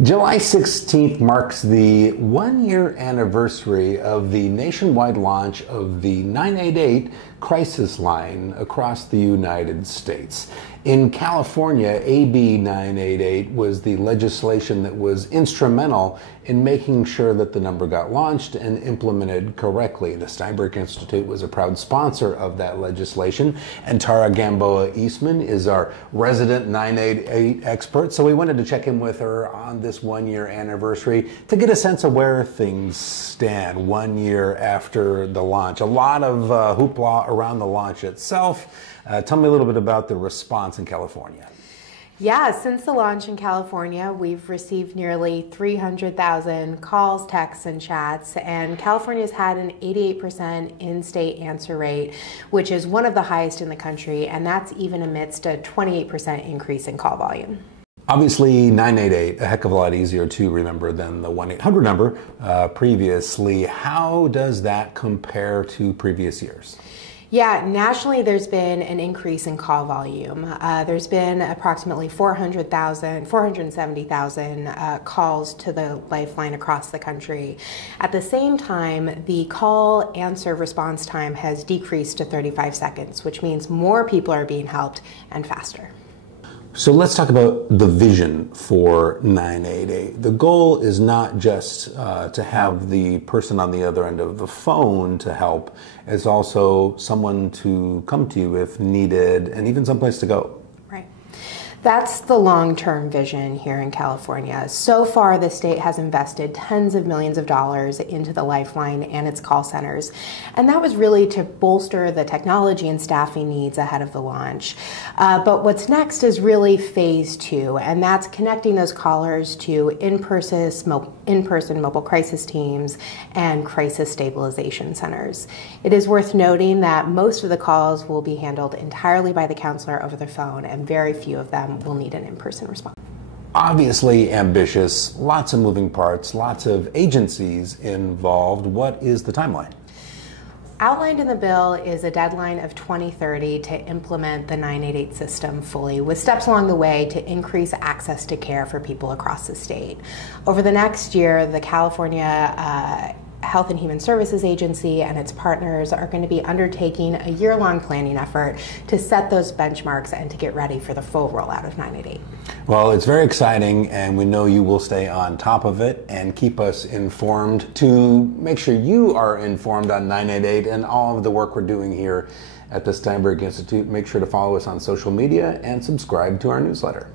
July 16th marks the one-year anniversary of the nationwide launch of the 988 crisis line across the United States. In California, AB 988 was the legislation that was instrumental in making sure that the number got launched and implemented correctly. The Steinberg Institute was a proud sponsor of that legislation, and Tara Gamboa Eastman is our resident 988 expert, so we wanted to check in with her on this one-year anniversary to get a sense of where things stand 1 year after the launch. A lot of hoopla around the launch itself. Tell me a little bit about the response in California. Yeah, since the launch in California, we've received nearly 300,000 calls, texts, and chats, and California's had an 88% in-state answer rate, which is one of the highest in the country, and that's even amidst a 28% increase in call volume. Obviously, 988, a heck of a lot easier to remember than the 1-800 number previously. How does that compare to previous years? Yeah, nationally there's been an increase in call volume. There's been approximately 470,000 calls to the Lifeline across the country. At the same time, the call answer response time has decreased to 35 seconds, which means more people are being helped and faster. So let's talk about the vision for 988. The goal is not just to have the person on the other end of the phone to help. It's also someone to come to you if needed and even someplace to go. Right. That's the long-term vision here in California. So far, the state has invested tens of millions of dollars into the Lifeline and its call centers. And that was really to bolster the technology and staffing needs ahead of the launch. But what's next is really phase 2, and that's connecting those callers to in-person mobile crisis teams and crisis stabilization centers. It is worth noting that most of the calls will be handled entirely by the counselor over the phone, and very few of them will need an in-person response. Obviously ambitious, lots of moving parts, lots of agencies involved. What is the timeline? Outlined in the bill is a deadline of 2030 to implement the 988 system fully, with steps along the way to increase access to care for people across the state. Over the next year, the California Health and Human Services Agency and its partners are going to be undertaking a year-long planning effort to set those benchmarks and to get ready for the full rollout of 988. Well, it's very exciting, and we know you will stay on top of it and keep us informed to make sure you are informed on 988 and all of the work we're doing here at the Steinberg Institute. Make sure to follow us on social media and subscribe to our newsletter.